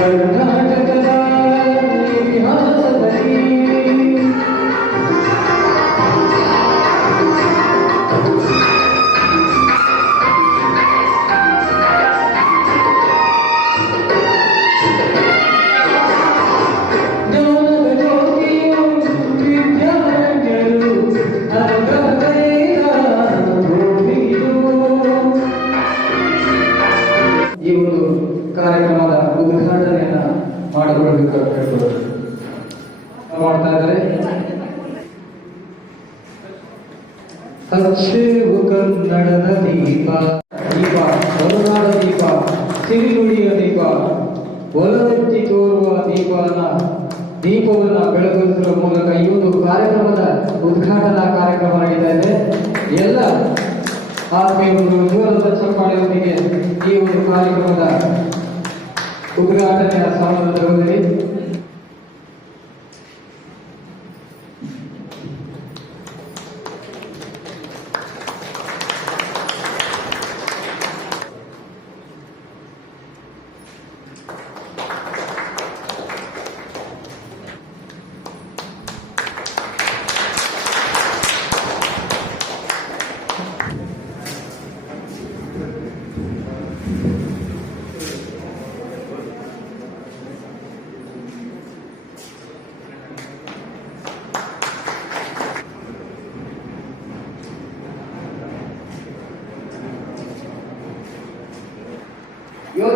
Gracias. ಹಚ್ಚೇವು ಕನ್ನಡದ ದೀಪ ದೀಪ ಹೊರನಾಡ ದೀಪ ಸಿರಿನುಡಿಯ ದೀಪ ಒಲವೆತ್ತಿ ತೋರುವ ದೀಪನ ದೀಪವನ್ನ ಬೆಳಗುವುದರ ಮೂಲಕ ಈ ಒಂದು ಕಾರ್ಯಕ್ರಮದ ಉದ್ಘಾಟನಾ ಕಾರ್ಯಕ್ರಮ ಇದೆ ಎಲ್ಲ ಆತ್ಮೀಯರು ಜೋರದ ಚಪ್ಪಾಳೆಯೊಂದಿಗೆ ಈ ಒಂದು ಕಾರ್ಯಕ್ರಮದ ಉದ್ಘಾಟನೆಯ ಸಂಬಂಧದಲ್ಲಿ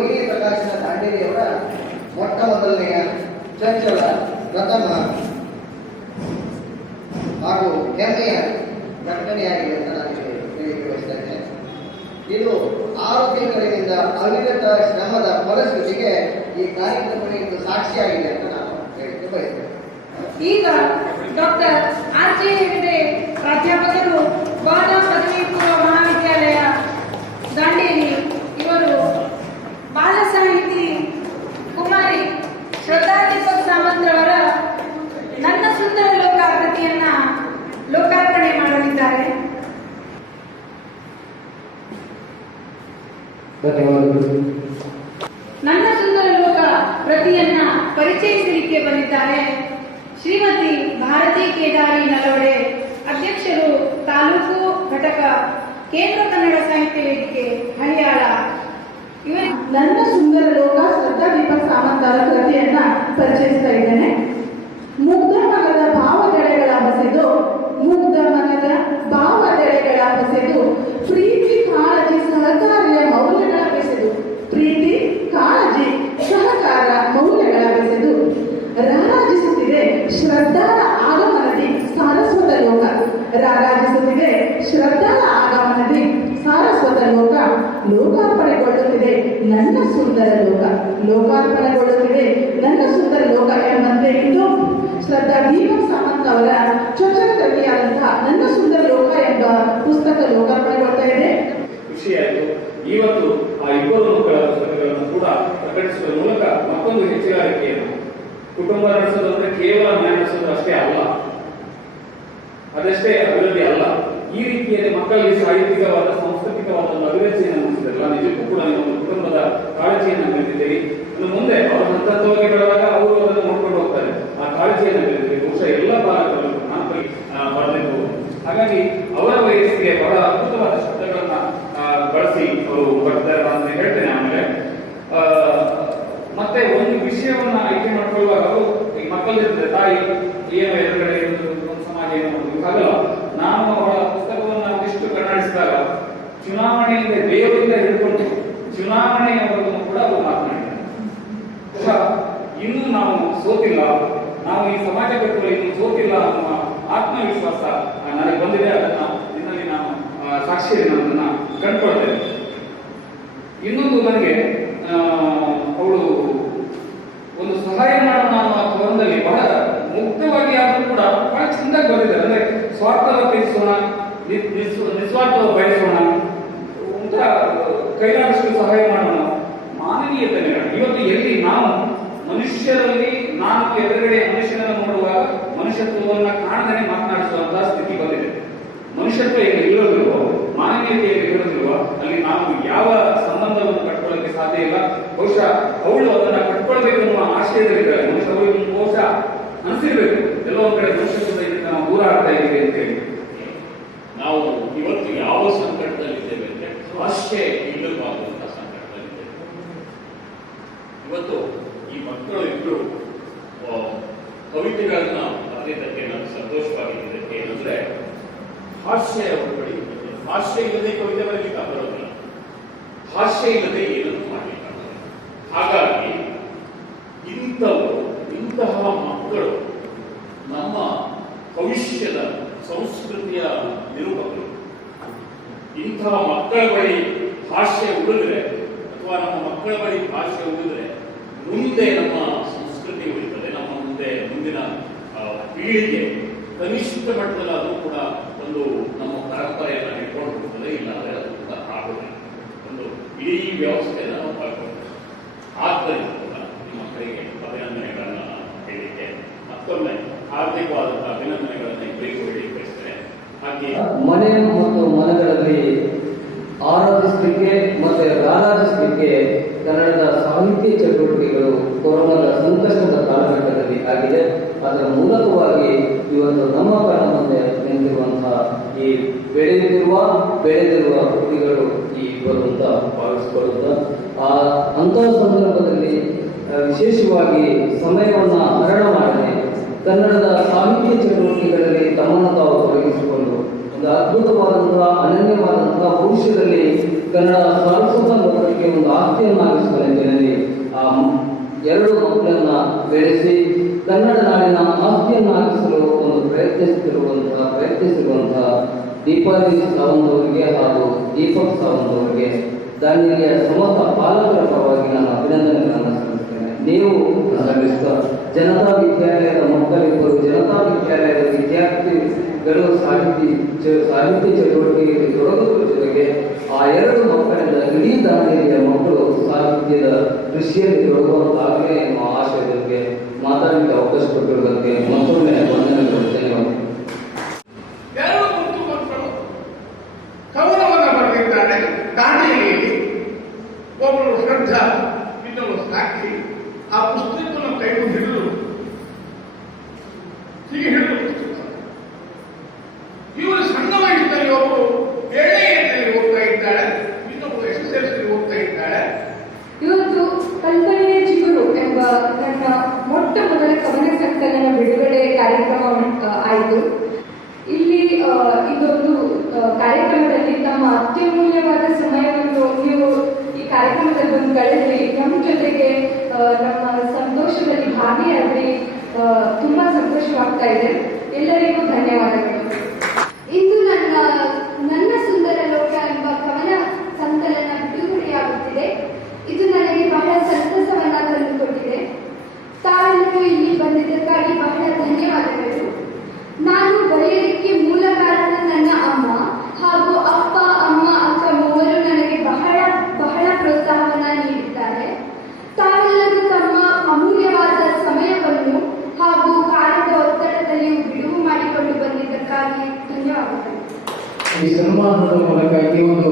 ಯೋಗಿ ಪ್ರಕಾಶನ ದಾಂಡೇಲಿಯವರ ಮೊಟ್ಟ ಮೊದಲನೆಯ ಚಂಚಲ ಪ್ರಥಮ ಹಾಗೂ ಹೆಮ್ಮೆಯ ಪ್ರಕಟಣೆಯಾಗಿದೆ ಅಂತ ನಾನು ಬಯಸ್ತಾ ಇದ್ದೇನೆ ಇದು ಆರು ತಿಂಗಳಿನಿಂದ ಅವಿರತ ಶ್ರಮದ ಫಲಶ್ರುತಿಗೆ ಈ ಕಾರ್ಯಕ್ರಮ ಇದು ಸಾಕ್ಷಿಯಾಗಿದೆ ಅಂತ ನಾನು ಹೇಳಿಕೆ ಬಯಸ್ತೇನೆ ಈಗ ಡಾಕ್ಟರ್ ಆರ್ ಜೆ ಪ್ರಾಧ್ಯಾಪಕರು ವಾದ ಪದವಿ ಪೂರ್ವ ಮಹಾವಿದ್ಯಾಲಯ ದಾಂಡೇಲಿ ಇವರು ಬಾಲ ಸಾಹಿತಿ ಕುಮಾರಿ ಶ್ರದ್ಧಾ ದೀಪಕ್ ಸಾಮಂತ್ರವರ ನನ್ನ ಸುಂದರ ಲೋಕ ಕೃತಿಯನ್ನ ಲೋಕಾರ್ಪಣೆ ಮಾಡಲಿದ್ದಾರೆ ನನ್ನ ಸುಂದರ ಲೋಕ ಪ್ರತಿಯನ್ನ ಪರಿಚಯಿಸಲಿಕ್ಕೆ ಬಂದಿದ್ದಾರೆ. ಶ್ರೀಮತಿ ಭಾರತಿ ಕೇದಾರಿ ನಲವಡೆ ಅಧ್ಯಕ್ಷರು ತಾಲೂಕು ಘಟಕ ಕೇಂದ್ರ ಕನ್ನಡ ಸಾಹಿತ್ಯ ವೇದಿಕೆ, ಹರಿಯಾಳ. ನನ್ನ ಸುಂದರ ಲೋಕ ಶ್ರದ್ಧಾ ದೀಪಕ್ ಸಾಮಂತರ ಕೃತಿಯನ್ನ ಪರಿಚಯಿಸ್ತಾ ಇದ್ದೇನೆ. ಲೋಕಾರ್ಪಣೆಗೊಳ್ಳುತ್ತಿದೆ. ನನ್ನ ಸುಂದರ ಲೋಕ, ಲೋಕಾರ್ಪಣೆಗೊಳ್ಳುತ್ತಿದೆ. ನನ್ನ ಸುಂದರ ಲೋಕ ಎಂಬಂತೆ ಇಂದು ಶ್ರದ್ಧಾ ದೀಪಕ್ ಸಾಮಂತ್ ಅವರ ಚೊಚ್ಚಲ ಕೃತಿಯಾದಂತಹ ನನ್ನ ಸುಂದರ ಲೋಕ ಎಂಬ ಪುಸ್ತಕ ಲೋಕಾರ್ಪಣೆಗೊಳ್ತಾ ಇದೆ. ಖುಷಿಯಾಯಿತು ಇವತ್ತು ಆ ಇಬ್ಬರು ಮಕ್ಕಳ ಪುಸ್ತಕಗಳನ್ನು ಕೂಡ ಪ್ರಕಟಿಸುವ ಮೂಲಕ ಮತ್ತೊಂದು ಹೆಚ್ಚುಗಾರಿಕೆಯನ್ನು. ಕುಟುಂಬ ನಡೆಸೋದು ಅಂದ್ರೆ ಕೇವಲ ನಡೆಸೋದು ಅಷ್ಟೇ ಅಲ್ಲ, ಅದಷ್ಟೇ ಅಭಿವೃದ್ಧಿ ಅಲ್ಲ. ಈ ರೀತಿಯಲ್ಲಿ ಮಕ್ಕಳಿಗೆ ಸಾಹಿತ್ಯಿಕವಾದ ಸಾಂಸ್ಕೃತಿಕವಾದ ಒಂದು ಅಭಿವೃದ್ಧಿಯನ್ನು ಮೂಡಿಸಿದ್ರಲ್ಲ ನಿಜಕ್ಕೂ ಕೂಡ ನೀವು ಕುಟುಂಬದ ಕಾಳಜಿಯನ್ನು ಬೆಳೆದಿದ್ದೀರಿ ಇನ್ನು ಮುಂದೆ ಅವರು ಹಂತವಾಗಿ ಬೆಳೆದಾಗ ಅವರು ಅದನ್ನು ನೋಡ್ಕೊಂಡು ಹೋಗ್ತಾರೆ. ಆ ಕಾಳಜಿಯನ್ನು ಬೆಳೆದಿದ್ದೀರಿ ಬಹುಶಃ ಎಲ್ಲ ಬಾಲಕರು ನಾಲ್ಕು ಮಾಡಬೇಕು ಹಾಗಾಗಿ ಅವರ ವಯಸ್ಸಿಗೆ ಬಹಳ ಅದ್ಭುತವಾದ ಶಬ್ದಗಳನ್ನ ಬಳಸಿ ಅವರು ಬರ್ತಾರೆ ಅಂತ ಹೇಳ್ತೇನೆ ಆಮೇಲೆ. ಮತ್ತೆ ಒಂದು ವಿಷಯವನ್ನ ಆಯ್ಕೆ ಮಾಡ್ಕೊಳ್ಳುವಾಗ ಅವರು ಈ ಮಕ್ಕಳಿರ್ತದೆ ತಾಯಿ ಏನು ಎದುರುಗಡೆ ಒಂದು ಸಮಾಜ ಏನು ಹಾಗಲ್ಲ. ನಾನು ಅವರ ಪುಸ್ತಕವನ್ನು ಒಂದಿಷ್ಟು ಕಣ್ಣಾಡಿಸಿದಾಗ ಚುನಾವಣೆಯಿಂದ ದೇವರಿಂದ ಹಿಡ್ಕೊಂಡು ಚುನಾವಣೆಯವರೆಗೂ ಕೂಡ ಅವರು ಮಾತನಾಡಿದ್ದಾರೆ. ಇನ್ನೂ ನಾವು ಸೋತಿಲ್ಲ. ನಾವು ಈ ಸಮಾಜ ಕಟ್ಟಲು ಇನ್ನು ಸೋತಿಲ್ಲ ಅನ್ನುವ ಆತ್ಮವಿಶ್ವಾಸ ನನಗೆ ಬಂದಿದೆ. ಅದನ್ನ ನಿನ್ನಲ್ಲಿ ನಾನು ಸಾಕ್ಷಿಯನ್ನು ಅದನ್ನ ಕಂಡುಕೊಳ್ತೇನೆ ಇನ್ನೊಂದು ನನಗೆ ಅವಳು ಒಂದು ಸಹಾಯ ಮಾಡೋಣ ಅನ್ನುವ ಕವನದಲ್ಲಿ ಬಹಳ ಮುಕ್ತವಾಗಿ ಆದರೂ ಕೂಡ ಬಹಳ ಚಂದಾಗಿ ಬಂದಿದ್ದಾರೆ. ಅಂದ್ರೆ ಸ್ವಾರ್ಥ ಬಯಸೋಣ ನಿಸ್ವಾರ್ಥ ಬಯಸೋಣ. ಕೈಲಾದಷ್ಟು ಸಹಾಯ ಮಾಡೋಣ. ಮಾನವೀಯತೆ. ಇವತ್ತು ಎಲ್ಲಿ ನಾವು ಮನುಷ್ಯರಲ್ಲಿ ನಾನು ಎದುರುಗಡೆ ಮನುಷ್ಯನನ್ನು ನೋಡುವಾಗ ಮನುಷ್ಯತ್ವವನ್ನು ಕಾಣದೇ ಮಾತನಾಡಿಸುವಂತಹ ಸ್ಥಿತಿ ಬಂದಿದೆ. ಮನುಷ್ಯತ್ವ ಏನು ಇರೋದಿಲ್ವೋ ಮಾನವೀಯತೆ ಇರೋದಿಲ್ವೋ ಅಲ್ಲಿ ನಾವು ಯಾವ ಸಂಬಂಧವನ್ನು ಕಟ್ಕೊಳ್ಳಕ್ಕೆ ಸಾಧ್ಯ ಇಲ್ಲ. ಬಹುಶಃ ಅವಳು ಅದನ್ನ ಕಟ್ಕೊಳ್ಬೇಕು ಅನ್ನುವ ಮನುಷ್ಯರು ಬಹುಶಃ ಅನಿಸಿರ್ಬೇಕು. ಎಲ್ಲೋ ಕಡೆ ಮನುಷ್ಯತ್ವದ ನಾವು ದೂರ ಇದ್ದೀವಿ ಅಂತ ಹೇಳಿ. ನಾವು ಇವತ್ತು ಯಾವ ಭಾಷೆ ಇಲ್ಲವಾಗುವಂತ ಸಂಕಟದಲ್ಲಿದ್ದೇವೆ ಇವತ್ತು ಈ ಮಕ್ಕಳು ಇಬ್ರು ಆ, ಕವಿತೆಗಳನ್ನ ಬರೆದಿದ್ದಕ್ಕೆ ನಾನು ಸಂತೋಷವಾಗಿದೆ ಏನಂದ್ರೆ ಭಾಷೆ ಅವರು ಬೆಳೆಯುತ್ತದೆ ಭಾಷೆ ಇಲ್ಲದೆ ಕವಿತೆ ಬರಲಿಕ್ಕೆ ಬರೋದಿಲ್ಲ. ಭಾಷೆ ಇಲ್ಲದೆ ಏನನ್ನು ಮಾಡಲಿಕ್ಕಾಗಲ್ಲ. ಹಾಗಾಗಿ ಇಂಥವರು ಇಂತಹ ಮಕ್ಕಳು ನಮ್ಮ ಭವಿಷ್ಯದ ಸಂಸ್ಕೃತಿಯ ನಿರೂಪಕರು. ಇಂತಹ ಮಕ್ಕಳ ಬಳಿ ಭಾಷೆ ಉಳಿದ್ರೆ ಅಥವಾ ನಮ್ಮ ಮಕ್ಕಳ ಬಳಿ ಭಾಷೆ ಉಳಿದ್ರೆ ಮುಂದೆ ನಮ್ಮ ಸಂಸ್ಕೃತಿ ಉಳಿತದೆ, ನಮ್ಮ ಮುಂದೆ ಮುಂದಿನ ಪೀಳಿಗೆ ಕನಿಷ್ಠ ಮಟ್ಟದಲ್ಲಾದರೂ ಕೂಡ ಒಂದು ನಮ್ಮ ಪರಂಪರೆಯನ್ನು ಹಿಡ್ಕೊಂಡು ಹೋಗ್ತದೆ ಇಲ್ಲಾಂದ್ರೆ ಅದು ಕೂಡ ಆಗುತ್ತೆ ಒಂದು ಇಡೀ ವ್ಯವಸ್ಥೆಯನ್ನು ನಾವು ಕಳ್ಕೊಳ್ತೇವೆ ಆದ್ದರಿಂದ ಕೂಡ ನಿಮ್ಮ ಮಕ್ಕಳಿಗೆ ಅಭಿನಂದನೆಗಳನ್ನು ನಾನು ಹೇಳಿದ್ದೆ. ಮತ್ತೊಮ್ಮೆ ಹಾರ್ದಿಕವಾದಂತಹ ಅಭಿನಂದನೆಗಳನ್ನು ಇಬ್ಬರಿಗೂ ಹೇಳಿ ಬಯಸ್ತೇನೆ ಮನೆ ಮತ್ತು ಮನೆಗಳಲ್ಲಿ ಆರಾಧಿಸಲಿಕ್ಕೆ ಮತ್ತೆ ಆರಾಧಿಸಲಿಕ್ಕೆ ಕನ್ನಡದ ಸಾಹಿತ್ಯ ಚಟುವಟಿಕೆಗಳು ಕೊರೋನಾದ ಸಂಕಷ್ಟದ ಕಾಲಘಟ್ಟದಲ್ಲಿ ಆಗಿದೆ. ಅದರ ಮೂಲಕವಾಗಿ ಇವತ್ತು ನಮ್ಮ ಕಣ್ಣ ಮುಂದೆ ನಿಂತಿರುವಂತಹ ಈ ಬೆಳೆದಿರುವ ಬೆಳೆದಿರುವ ಕೃತಿಗಳು ಈ ಬರುವಂತ ಭಾವಿಸಿಕೊಳ್ಳುತ್ತ ಆ ಅಂತಹ ಸಂದರ್ಭದಲ್ಲಿ ವಿಶೇಷವಾಗಿ ಸಮಯವನ್ನು ಹರಣ ಮಾಡದೆ ಕನ್ನಡದ ಸಾಹಿತ್ಯ ಚಟುವಟಿಕೆಗಳಲ್ಲಿ ತಮ್ಮನ್ನು ತಾವು ತೊಡಗಿಸಿಕೊಂಡು ಒಂದು ಅದ್ಭುತವಾದಂತಹ, ಅನನ್ಯವಾದಂತಹ ಭವಿಷ್ಯದಲ್ಲಿ ಕನ್ನಡ ಸಾಂಸ್ಕೃತ ಲೋಕಕ್ಕೆ ಒಂದು ಆಸ್ತಿಯನ್ನಾಗಿಸುವನೆಂದಿನಲ್ಲಿ ಆ ಮ್- ಎರಡು ಮಕ್ಕಳನ್ನ ಬೆಳೆಸಿ ಕನ್ನಡ ನಾಡಿನ ಆಸ್ತಿಯನ್ನಾಗಿಸಲು ಒಂದು ಪ್ರಯತ್ನಿಸುತ್ತಿರುವಂತಹ, ಪ್ರಯತ್ನಿಸಿರುವಂತಹ ದೀಪಾವಳಿ ಸಾವಂತ್ ಅವರಿಗೆ ಹಾಗೂ ದೀಪಕ್ ಸಾವಂತ್ ಅವರಿಗೆ ದಾನಿಯ ಸಮಸ್ತ ಪಾಲಕರ ಪರವಾಗಿ ನಾನು ಅಭಿನಂದನೆಗಳನ್ನು ಸಲ್ಲಿಸ್ತೇನೆ ನೀವು ಜನತಾ ವಿದ್ಯಾಲಯದ ಮಕ್ಕಳಿಬ್ಬರು ಜನತಾ ವಿದ್ಯಾಲಯದ ವಿದ್ಯಾರ್ಥಿಗಳು ಸಾಹಿತ್ಯ ಚ- ಸಾಹಿತ್ಯ ಚಟುವಟಿಕೆಯಲ್ಲಿ ತೊಡಗುವ ಜೊತೆಗೆ ಆ ಎರಡು ಮಕ್ಕಳಿಂದ ಇಡೀ ದಾಂಡೇಲಿಯ ಮಕ್ಕಳು ಸಾಹಿತ್ಯದ ಕೃಷಿಯಲ್ಲಿ ತೊಡಗುವಂತಾಗಲೇ ಎನ್ನುವ ಆಶಯದೊಂದಿಗೆ ಮಾತಾಡಲಿಕ್ಕೆ ಅವಕಾಶ ಕೊಟ್ಟಿರುವುದಕ್ಕೆ ಮತ್ತೊಮ್ಮೆ ವಂದನೆಗಳು ಧನ್ಯವಾದ ಎರಡು ಮುತ್ತು ಮಕ್ಕಳು ಕವನವನ್ನು ಬರೆದಿದ್ದಾರೆ ದಾಂಡೇಲಿಯಲ್ಲಿ ಒಬ್ಬರು ಶ್ರದ್ಧಾ ಇನ್ನೊಬ್ಬರು ಸಾಕ್ಷಿ ಆ ಪುಸ್ತಕವನ್ನು ಕೈಗೊಂಡು ಹಿಡಿದು ಹೀಗೆ ಹಿಡಿದು ಪುಸ್ತಕ ಇವರು ಸಣ್ಣ ವಯಸ್ಸಿನಲ್ಲಿ ಒಬ್ಬರು ಏಳನೆಯಲ್ಲಿ ಹೋಗ್ತಾ ಇದ್ದಾಳೆ ಇನ್ನೊಬ್ಬರು ಎಸ್ ಎಸ್ ಎಲ್ ಸಿ ಹೋಗ್ತಾ ಇದ್ದಾಳೆ ಇವತ್ತು ಕಲ್ಪನೆಯ ಚಿಗುರು ಎಂಬ ನನ್ನ ಮೊಟ್ಟ ಮೊದಲ ಕವನ ಸಂಕಲನ ಬಿಡುಗಡೆ ಕಾರ್ಯಕ್ರಮ ಆ, ಆಯಿತು ಇಲ್ಲಿ ಆ, ಇದೊಂದು ಆ, ಕಾರ್ಯಕ್ರಮದಲ್ಲಿ ತಮ್ಮ ಅತ್ಯಮೂಲ್ಯವಾದ ಸಮಯವನ್ನು ನೀವು ಈ ಕಾರ್ಯಕ್ರಮದಲ್ಲಿ ಬಂದು ಕಳೆದ್ರಿ ನಮ್ಮ ಜೊತೆಗೆ ಆ, ನಮ್ಮ ಸಂತೋಷದಲ್ಲಿ ಭಾಗಿಯಾದ್ರಿ ಆ, ತುಂಬಾ ಸಂತೋಷವಾಗ್ತಾ ಇದೆ. ಎಲ್ಲರಿಗೂ ಧನ್ಯವಾದಗಳು ಇಂದು ನನ್ನ ನನ್ನ ಸುಂದರ ಲೋಕ ಎಂಬ ಕವನ ಸಂಕಲನ ಬಿಡುಗಡೆಯಾಗುತ್ತಿದೆ ಇದು ನನಗೆ ಬಹಳ ಸಂತಸವನ್ನ ತಂದುಕೊಟ್ಟಿದೆ ತಾವೆಲ್ಲರೂ ಇಲ್ಲಿ ಬಂದಿದ್ದಕ್ಕಾಗಿ ಬಹಳ ಧನ್ಯವಾದಗಳು ನಾನು ಬರೆಯಲಿಕ್ಕೆ ಮೂಲ ಕಾರಣ ನನ್ನ ಅಮ್ಮ ಹಾಗೂ ಅಪ್ಪ ಅಮ್ಮ ಅಕ್ಕ ಮೂವರು ನನಗೆ ಬಹಳ ಬಹಳ ಪ್ರೋತ್ಸಾಹವನ್ನ ನೀಡಿದ್ದಾರೆ ತಾವೆಲ್ಲರೂ ತಮ್ಮ ಅಮೂಲ್ಯವಾದ ಸಮಯವನ್ನು ಹಾಗೂ ಕಾರ್ಯದ ಒತ್ತಡದಲ್ಲಿಯೂ ಬಿಡುವು ಮಾಡಿಕೊಂಡು ಬಂದಿದ್ದಕ್ಕಾಗಿ ಧನ್ಯವಾದಗಳು ಈ ಸನ್ಮಾನದ ಮೂಲಕ ಈ ಒಂದು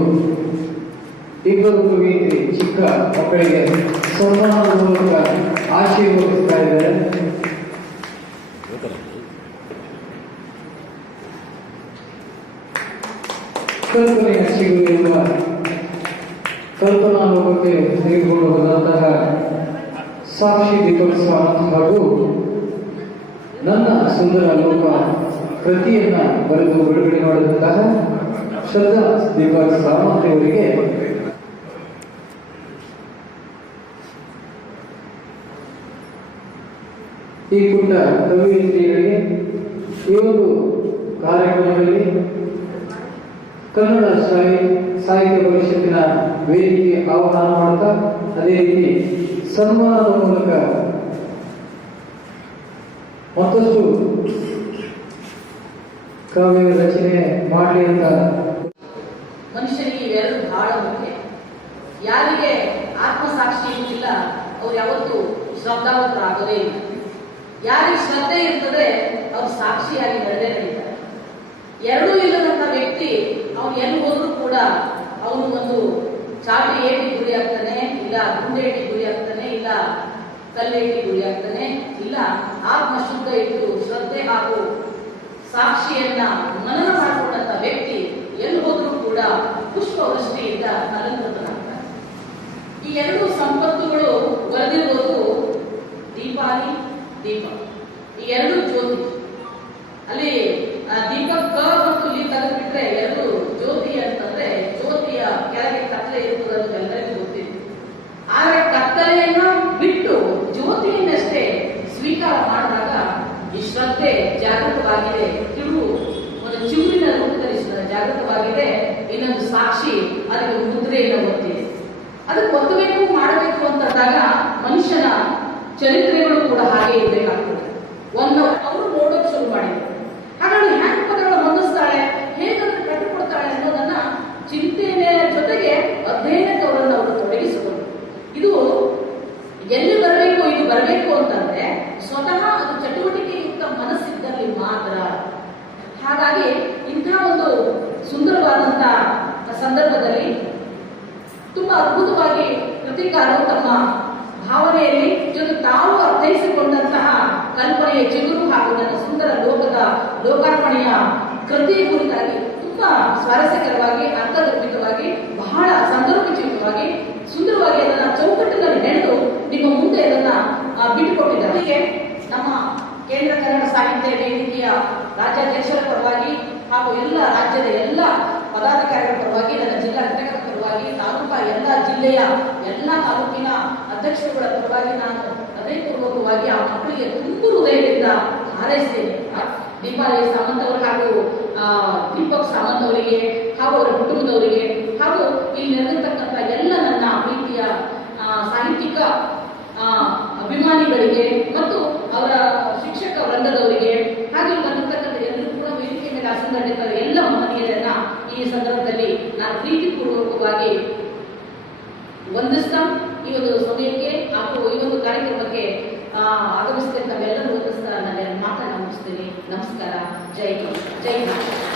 ಇಬ್ಬರು ಕವಿಯತ್ರಿ ಚಿಕ್ಕ ಮಕ್ಕಳಿಗೆ ಸನ್ಮಾನದ ಮೂಲಕ ಆಶೀರ್ವದಿಸ್ತಾ ಇದ್ದಾರೆ. ಕಲ್ಪನೆಯ ಚಿಗುರು ಎಂಬ ಕಲ್ಪನಾ ಲೋಕಕ್ಕೆ ತೆಗೆದುಕೊಂಡು ಸಾಕ್ಷಿ ದೀಪೋತ್ಸವ ಹಾಗೂ ನನ್ನ ಸುಂದರ ಲೋಕ ಕೃತಿಯನ್ನ ಬರೆದು ಬಿಡುಗಡೆ ಮಾಡಿದಂತಹ ಶ್ರದ್ಧಾ ದೀಪಕ್ ಸಾಮಂತ್ರಿಯವರಿಗೆ ಈ ಪುಟ್ಟ ಕವಿಯತ್ರಿಗಳಿಗೆ ಈ ಒಂದು ಕಾರ್ಯಕ್ರಮದಲ್ಲಿ ಕನ್ನಡ ಸಾಹಿ, ಸಾಹಿತ್ಯ ಪರಿಷತ್ತಿನ ವೇದಿಕೆ ಆಹ್ವಾನ ಮಾಡ್ತಾ ಅದೇ ರೀತಿ ಸನ್ಮಾನದ ಮೂಲಕ ಮತ್ತಷ್ಟು ಕಾವ್ಯ ರಚನೆ ಮಾಡಲಿ ಅಂತ ಮನುಷ್ಯನಿಗೆ ಇವೆರಡು ಬಹಳ ಮುಖ್ಯ. ಯಾರಿಗೆ ಆತ್ಮಸಾಕ್ಷಿ ಇರುವುದಿಲ್ಲ, ಅವ್ರು ಯಾವತ್ತೂ ಶ್ರದ್ಧಾವಂತರಾಗೋದೇ ಇಲ್ಲ. ಯಾರಿಗೆ ಶ್ರದ್ಧೆ ಇರ್ತದೆ, ಅವ್ರು ಸಾಕ್ಷಿಯಾಗಿ ನಡೆದೇ ನಡೀತಾರೆ ಎರಡೂ ಇಲ್ಲದಂತ ವ್ಯಕ್ತಿ, ಅವನು ಎಲ್ಲಿ ಹೋದ್ರೂ ಕೂಡ ಅವನು ಒಂದು ಚಾಟಿ ಏಟಿ ಗುರಿ ಆಗ್ತಾನೆ, ಇಲ್ಲ ಗುಂಡೇಟಿ ಗುರಿ ಆಗ್ತಾನೆ, ಇಲ್ಲ ಕಲ್ಲೇಟಿ ಗುರಿ ಆಗ್ತಾನೆ, ಇಲ್ಲ ಆತ್ಮಶುದ್ಧ ಇಟ್ಟು ಶ್ರದ್ಧೆ ಹಾಗೂ ಸಾಕ್ಷಿಯನ್ನ ಮನನ ಮಾಡಿಕೊಂಡಂತ ವ್ಯಕ್ತಿ ಎಲ್ಲಿ ಹೋದ್ರೂ ಕೂಡ ಪುಷ್ಪವೃಷ್ಟಿಯಿಂದ ಅಲಂಕೃತನಾಗ್ತಾನೆ. ಈ ಎರಡು ಸಂಪತ್ತುಗಳು ಬರೆದಿರುವುದು ದೀಪಾಲಿ ದೀಪ. ಈ ಎರಡು ಜ್ಯೋತಿ. ಅಲ್ಲಿ ಆ ದೀಪಕ್ ಕ ಮತ್ತು ಲಿ ತೆಗೆದ್ಬಿಟ್ರೆ ಎರಡು ಜ್ಯೋತಿ ಅಂತಂದ್ರೆ ಜ್ಯೋತಿಯ ಕೆಳಗೆ ಕತ್ತಲೆ ಇರುತ್ತದೆ ಎಲ್ಲರಿಗೂ ಗೊತ್ತಿದೆ. ಆದ್ರೆ ಕತ್ತಲೆಯನ್ನ ಬಿಟ್ಟು ಜ್ಯೋತಿಯನ್ನಷ್ಟೇ ಸ್ವೀಕಾರ ಮಾಡಿದಾಗ ಈ ಶ್ರದ್ಧೆ ಜಾಗೃತವಾಗಿದೆ. ತಿರುವು ಒಂದು ಚಿಗುರಿನ ರೂಪದಲ್ಲಿ ಜಾಗೃತವಾಗಿದೆ. ಇನ್ನೊಂದು ಸಾಕ್ಷಿ, ಅದಕ್ಕೆ ಮುದ್ರೆಯನ್ನು ಒತ್ತಿದೆ ಅದಕ್ಕೆ ಒತ್ತಬೇಕು, ಮಾಡಬೇಕು ಅಂತಂದಾಗ ಮನುಷ್ಯನ ಚರಿತ್ರೆಗಳು ಕೂಡ ಹಾಗೆ ಇರಬೇಕಾಗ್ತದೆ ಒಂದು ಅವರು ನೋಡೋಕೆ ಶುರು ಮಾಡಿದ್ರು ಹಾಗಾಗಿ ಹ್ಯಾಂಗ್ ಪದಗಳು ಹೊಂದಿಸ್ತಾಳೆ ಹೇಗಂದ್ರೆ ಕಟ್ಟಿಕೊಡ್ತಾಳೆ ಅನ್ನೋದನ್ನ ಚಿಂತೆಯ ಜೊತೆಗೆ ಅಧ್ಯಯನಕ್ಕೆ ಅವರನ್ನು ಅವರು ತೊಡಗಿಸಿಕೊಂಡ್ರು ಇದು ಎಲ್ಲಿ ಬರಬೇಕು ಇದು ಬರಬೇಕು ಅಂತಂದ್ರೆ ಸ್ವತಃ ಅದು ಚಟುವಟಿಕೆಯುಕ್ತ ಮನಸ್ಸಿದ್ದಲ್ಲಿ ಮಾತ್ರ ಹಾಗಾಗಿ ಇಂಥ ಒಂದು ಸುಂದರವಾದಂತ ಸಂದರ್ಭದಲ್ಲಿ ತುಂಬಾ ಅದ್ಭುತವಾಗಿ ಕೃತಿಕಾರರು ತಮ್ಮ ಭಾವನೆಯಲ್ಲಿ ಜೊತೆ ತಾವು ಅರ್ಥೈಸಿಕೊಂಡಂತಹ ಕಲ್ಪನೆಯ ಚಿಗುರು ಹಾಗೂ ನನ್ನ ಸುಂದರ ಲೋಕದ ಲೋಕಾರ್ಪಣೆಯ ಕೃತಿಯ ಕುರಿತಾಗಿ ತುಂಬಾ ಸ್ವಾರಸ್ಯಕರವಾಗಿ, ಅರ್ಥಗರ್ಭಿತವಾಗಿ, ಬಹಳ ಸಂದರ್ಭಚಿತವಾಗಿ, ಸುಂದರವಾಗಿ ಅದನ್ನ ಚೌಕಟ್ಟಿನಲ್ಲಿ ನೆನೆದು ನಿಮ್ಮ ಮುಂದೆ ಅದನ್ನ ಬಿಟ್ಟುಕೊಟ್ಟಿದ್ದಾರೆ ನಮ್ಮ ಕೇಂದ್ರ ಕನ್ನಡ ಸಾಹಿತ್ಯ ವೇದಿಕೆಯ ರಾಜ್ಯಾಧ್ಯಕ್ಷರ ಪರವಾಗಿ ಹಾಗೂ ಎಲ್ಲ ರಾಜ್ಯದ ಎಲ್ಲ ಪದಾಧಿಕಾರಿಗಳ ಪರವಾಗಿ ನನ್ನ ತಾಲೂಕಾ ಎಲ್ಲ ಜಿಲ್ಲೆಯ ಎಲ್ಲ ತಾಲೂಕಿನ ಅಧ್ಯಕ್ಷರುಗಳ ಪರವಾಗಿ ನಾನು ಹೃದಯಪೂರ್ವಕವಾಗಿ ಆ ಮಕ್ಕಳಿಗೆ ತುಂಬ ಹೃದಯದಿಂದ ಹಾರೈಸ್ತೇನೆ. ದೀಪಾಲಯ ಸಾಮಂತ್ ಹಾಗೂ ದೀಪಕ್ ಸಾಮಂತ್ ಅವರಿಗೆ ಹಾಗೂ ಅವರ ಕುಟುಂಬದವರಿಗೆ ಹಾಗೂ ಇಲ್ಲಿ ನೆರೆದಿರ್ತಕ್ಕಂಥ ಎಲ್ಲ ನನ್ನ ಪ್ರೀತಿಯ ಸಾಹಿತ್ಯಿಕ ಅಭಿಮಾನಿಗಳಿಗೆ ಮತ್ತು ಅವರ ಶಿಕ್ಷಕ ವೃಂದದವರಿಗೆ ಹಾಗೂ ಬಂದಿರತಕ್ಕಂಥ ಎಲ್ಲರೂ ಕೂಡ ವೇದಿಕೆ ಮೇಲೆ ಆಸನಗೊಂಡಿದ್ದ ಎಲ್ಲ ಮಹನೀಯರನ್ನ ಈ ಸಂದರ್ಭದಲ್ಲಿ ನಾನು ಪ್ರೀತಿಪೂರ್ವಕವಾಗಿ ವಂದಿಸ್ತಾ ಈ ಒಂದು ಸಮಯಕ್ಕೆ ಹಾಗೂ ಈ ಒಂದು ಕಾರ್ಯಕ್ರಮಕ್ಕೆ ಆ, ಆಗಮಿಸಿದಂತ ಎಲ್ಲರೂ ವಂದಿಸ್ತಾ ನನ್ನ ಮಾತನ್ನು ನಮಸ್ಕಾರ. ಜೈ ಜೈ ಭಾರತ್.